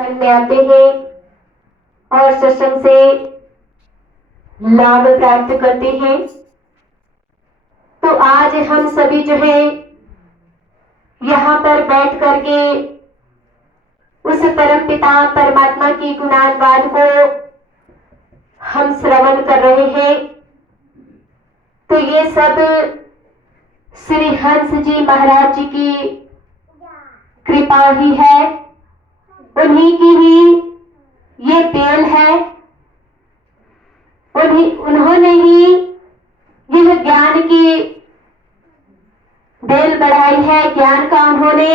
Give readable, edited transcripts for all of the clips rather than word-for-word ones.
संग में आते हैं और सत्संग से लाभ प्राप्त करते हैं। तो आज हम सभी जो है यहाँ पर बैठ करके उस परम पिता परमात्मा की गुणानुवाद को हम श्रवण कर रहे हैं। तो ये सब श्री हंस जी महाराज जी की कृपा ही है, उन्हीं की ही ये देन है। उन्होंने ही यह ज्ञान की बेल बढ़ाई है, ज्ञान का उन्होंने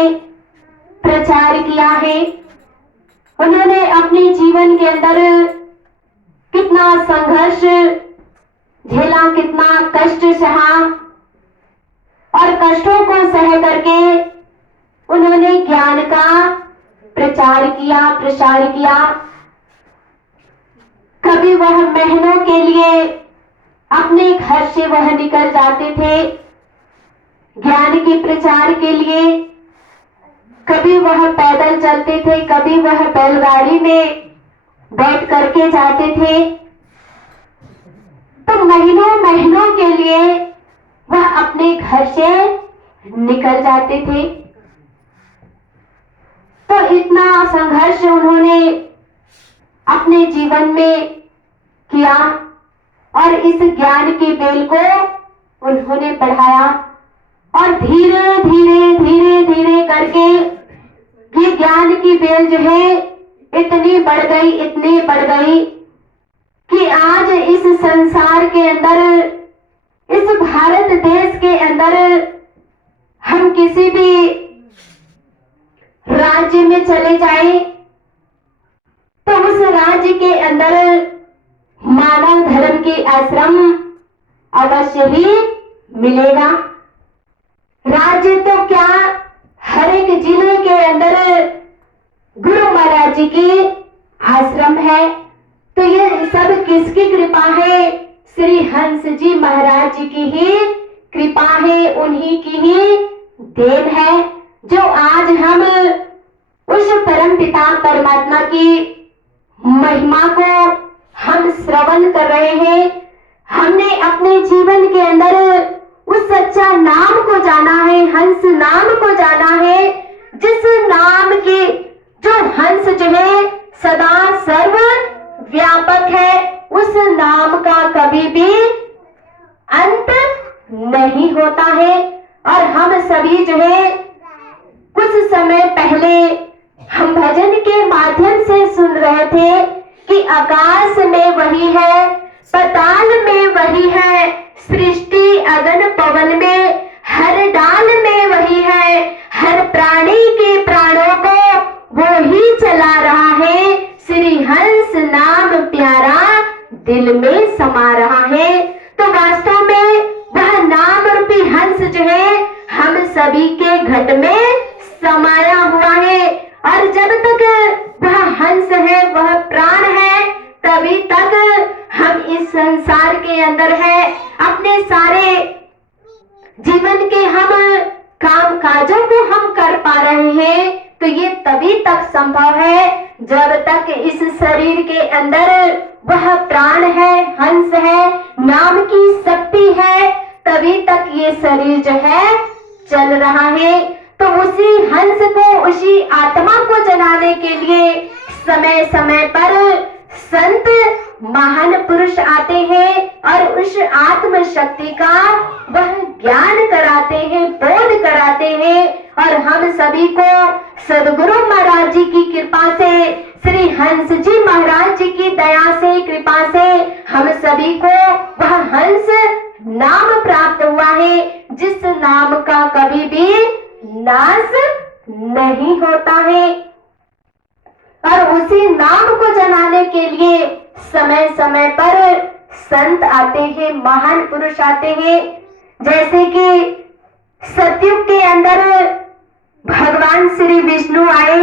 प्रचार किया है। उन्होंने अपने जीवन के अंदर कितना संघर्ष झेला, कितना कष्ट सहा और कष्टों को सह करके उन्होंने ज्ञान का प्रचार किया, प्रसार किया। कभी वह महीनों के लिए अपने घर से वह निकल जाते थे ज्ञान के प्रचार के लिए, कभी वह पैदल चलते थे, कभी वह बैलगाड़ी में बैठ करके जाते थे। तो महीनों महीनों के लिए वह अपने घर से निकल जाते थे। तो इतना संघर्ष उन्होंने अपने जीवन में किया और इस ज्ञान की बेल को उन्होंने बढ़ाया और धीरे धीरे धीरे धीरे करके ये ज्ञान की बेल जो है इतनी बढ़ गई, इतनी बढ़ गई कि आज इस संसार के अंदर, इस भारत देश के अंदर हम किसी भी राज्य में चले जाए तो उस राज्य के अंदर मानव धर्म के आश्रम अवश्य ही मिलेगा। राज्य तो क्या, हर एक जिले के अंदर गुरु महाराज जी की आश्रम है। तो ये सब किसकी कृपा है? श्री हंस जी महाराज जी की ही कृपा है, उन्हीं की ही देन है जो आज हम उस परम पिता परमात्मा की महिमा को हम श्रवण कर रहे हैं। हमने अपने जीवन के अंदर उस सच्चा नाम को जाना है, हंस नाम को जाना है, जिस नाम की जो हंस जो है सदा सर्व व्यापक है, उस नाम का कभी भी अंत नहीं होता है। और हम सभी जो है कुछ समय पहले हम भजन के माध्यम से सुन रहे थे कि आकाश में वही है, पाताल में वही है, सृष्टि अगन पवन में हर डाल में वही है, हर प्राणी के प्राणों को वो ही चला रहा है। श्री हंस नाम प्यारा दिल में समा रहा है। तो वास्तव में वह नाम रूपी हंस जो है हम सभी के घट में समाया हुआ है और जब तक वह हंस है, वह प्राण है, तभी तक हम इस संसार के अंदर है। अपने सारे जीवन के हम काम काजों को हम कर पा रहे हैं तो ये तभी तक संभव है जब तक इस शरीर के अंदर वह प्राण है, हंस है, नाम की शक्ति है, तभी तक ये शरीर जो है चल रहा है। तो उसी हंस को, उसी आत्मा को जगाने के लिए समय समय पर संत महान पुरुष आते हैं और उस आत्म शक्ति का वह ज्ञान कराते हैं, बोध कराते हैं। और हम सभी को सदगुरु महाराज जी की कृपा से, श्री हंस जी महाराज जी की दया से, कृपा से हम सभी को वह हंस नाम प्राप्त हुआ है, जिस नाम का कभी भी नाश नहीं होता है। और उसी नाम को जनाने के लिए समय समय पर संत आते हैं, महान पुरुष आते हैं। जैसे कि सतयुग के अंदर भगवान श्री विष्णु आए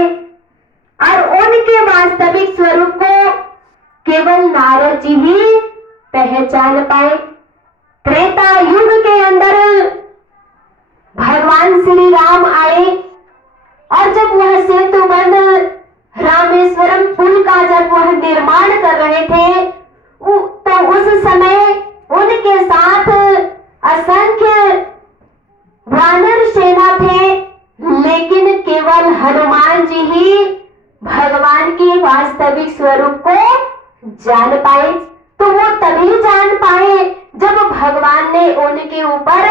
और उनके वास्तविक स्वरूप को केवल नारद जी ही पहचान पाए। त्रेता युग के अंदर भगवान श्री राम आए और जब वह सेतु बंध रामेश्वर रहे थे, तो उस समय उनके साथ असंख्य वानर सेना थे, लेकिन केवल हनुमान जी ही भगवान के वास्तविक स्वरूप को जान पाए। तो वो तभी जान पाए जब भगवान ने उनके ऊपर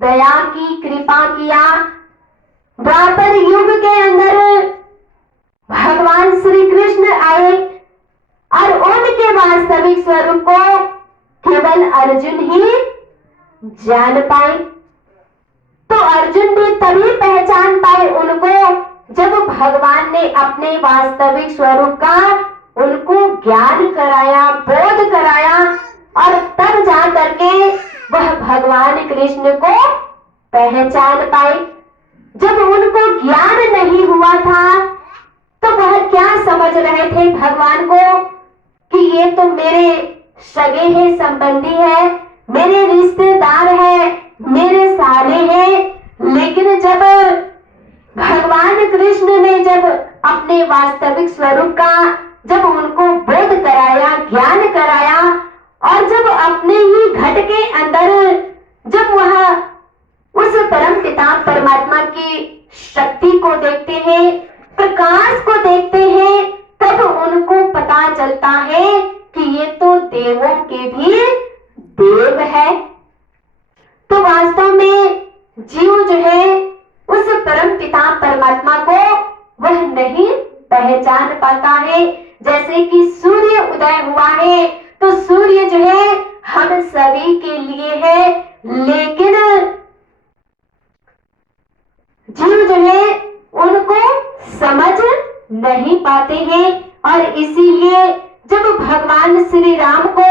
दया की, कृपा किया। द्वापर युग के अंदर भगवान श्री कृष्ण आए और उनके वास्तविक स्वरूप को केवल अर्जुन ही जान पाए। तो अर्जुन भी तभी पहचान पाए उनको जब भगवान ने अपने वास्तविक स्वरूप का उनको ज्ञान कराया, बोध कराया, और तब जा करके वह भगवान कृष्ण को पहचान पाए। जब उनको ज्ञान नहीं हुआ था तो वह क्या समझ रहे थे भगवान को कि ये तो मेरे सगे हैं, संबंधी है, मेरे रिश्तेदार है, मेरे साले हैं। लेकिन जब भगवान कृष्ण ने जब अपने वास्तविक स्वरूप का जब उनको बोध कराया, ज्ञान कराया, और जब अपने ही घट के अंदर जब वह उस परम पिता परमात्मा की शक्ति को देखते हैं, प्रकाश को देखते हैं, तब उनको पता चलता है कि ये तो देवों के भी देव है। तो वास्तव में जीव जो है उस परम पिता परमात्मा को वह नहीं पहचान पाता है। जैसे कि सूर्य उदय हुआ है तो सूर्य जो है हम सभी के लिए है, लेकिन जीव जो है उनको समझ नहीं पाते हैं। और इसीलिए जब भगवान श्री राम को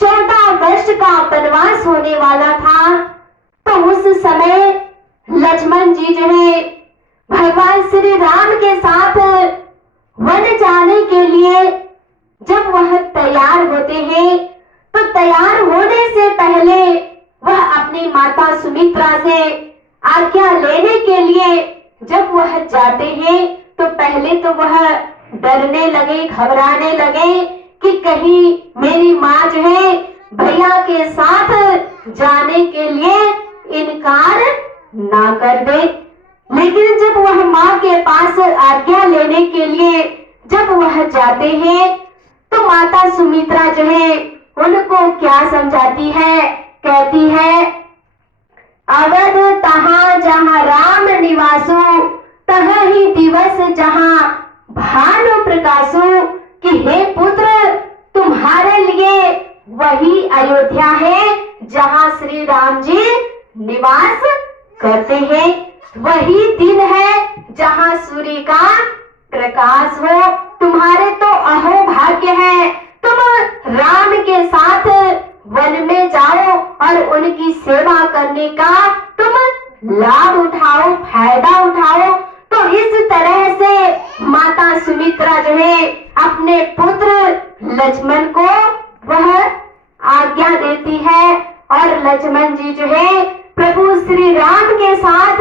14 वर्ष का वनवास होने वाला था, तो उस समय लक्ष्मण जी जो है भगवान श्री राम के साथ वन जाने के लिए जब वह तैयार होते हैं, तो तैयार होने से पहले वह अपनी माता सुमित्रा से आज्ञा लेने के लिए जब वह जाते हैं, तो पहले तो वह डरने लगे, घबराने लगे कि कहीं मेरी माँ जो है भैया के साथ जाने के लिए इनकार ना कर दे। लेकिन जब वह माँ के पास आज्ञा लेने के लिए जब वह जाते हैं, तो माता सुमित्रा जो है उनको क्या समझाती है, कहती है, अवध तहां जहां राम निवासु, तहां ही दिवस जहां भानु प्रकाशु, कि हे पुत्र तुम्हारे लिए वही अयोध्या है जहां श्री राम जी निवास करते हैं। वही दिन है जहां सूर्य का प्रकाश हो। तुम्हारे तो अहो भाग्य है, तुम राम के साथ वन में जाओ और उनकी सेवा करने का तुम लाभ उठाओ, फायदा उठाओ। तो इस तरह से माता सुमित्रा जो है अपने पुत्र लक्ष्मण को वह आज्ञा देती है, और लक्ष्मण जी जो है प्रभु श्री राम के साथ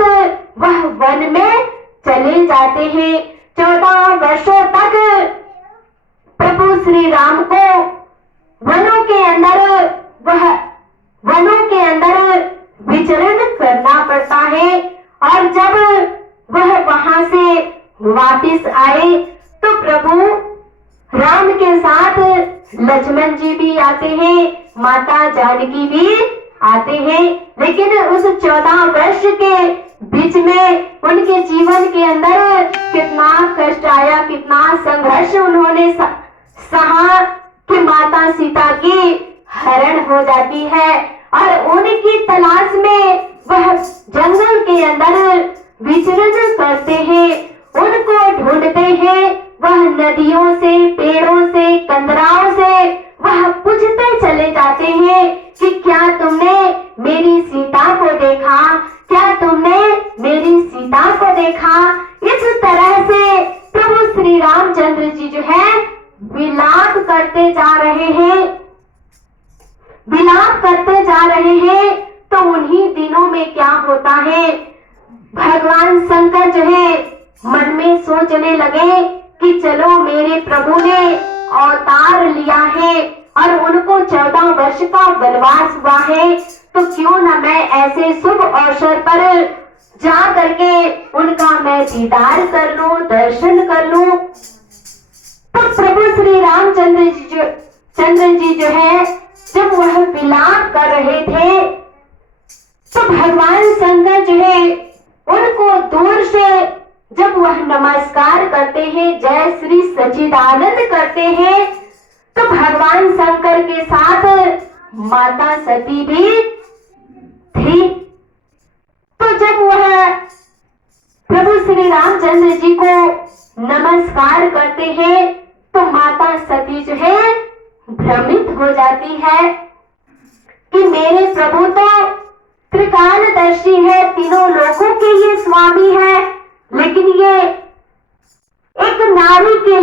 वह वन में चले जाते हैं। 14 वर्षों तक प्रभु श्री राम को वनों के अंदर विचरण करना पड़ता है। और जब वह वहां से वापस आए तो प्रभु राम के साथ लक्ष्मण जी भी आते हैं, माता जानकी भी आते हैं। लेकिन उस 14 वर्ष के बीच में उनके जीवन के अंदर कितना कष्ट आया, कितना संघर्ष उन्होंने सहा कि माता सीता की हरण हो जाती है, और उनकी तलाश में वह जंगल के अंदर विचरण करते हैं, उनको ढूंढते हैं। वह नदियों से, पेड़ों से, कंदराओं से वह पूछते चले जाते हैं कि क्या तुमने मेरी सीता को देखा, क्या तुमने मेरी सीता को देखा। इस तरह से प्रभु श्री रामचंद्र जी जो है विलाप करते जा रहे हैं, विलाप करते जा रहे हैं। तो उन्हीं दिनों में क्या होता है, भगवान शंकर जो है मन में सोचने लगे कि चलो मेरे प्रभु ने अवतार लिया है और उनको 14 वर्ष का वनवास हुआ है, तो क्यों न मैं ऐसे शुभ अवसर पर जा करके उनका मैं दीदार कर लूं, दर्शन कर लूं। तो प्रभु श्री रामचंद्र जी जो है, जब वह विलाप कर रहे थे तो भगवान शंकर जो है उनको दूर से जब वह नमस्कार करते हैं, जय श्री सच्चिदानंद करते हैं, तो भगवान शंकर के साथ माता सती भी थी। तो जब वह प्रभु श्री रामचंद्र जी को नमस्कार करते हैं तो माता सती जो है भ्रमित हो जाती है कि मेरे प्रभु तो त्रिकालदर्शी है, तीनों लोकों के ये स्वामी है, लेकिन ये एक नारी के